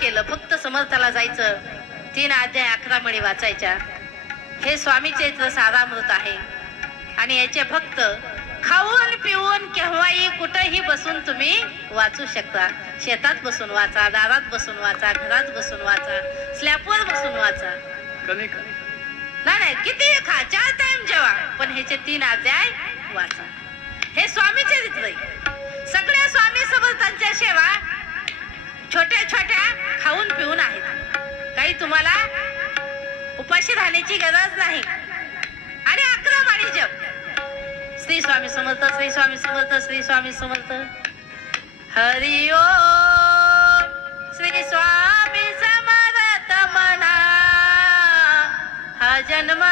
केलं, फक्त समर्थाला जायचं, 3 अध्याय 11 म्हणी वाचायच्या. हे स्वामी चरित्र सारामृत आहे आणि याचे फक्त खाऊन पिऊन केव्हाही कुठेही बसून तुम्ही वाचू शकता. शेतात बसून वाचा, दारात बसून वाचा, घरात बसून वाचा, स्लॅपवर बसून वाचा. नाही किती खा, 4 टाइम जेवा, पण ह्याचे 3 अध्याय वाचा. हे स्वामी चरित्र आहे. सगळ्या स्वामी समर्थांच्या सेवा छोट्या छोट्या खाऊन पिऊन आहेत. काही तुम्हाला उपाशी राहण्याची गरज नाही. आणि 11 माळी जप. श्री स्वामी समर्थ, श्री स्वामी समर्थ, श्री स्वामी समर्थ. हरि ओम. श्री स्वामी समर्थ म्हणा, हा जन्म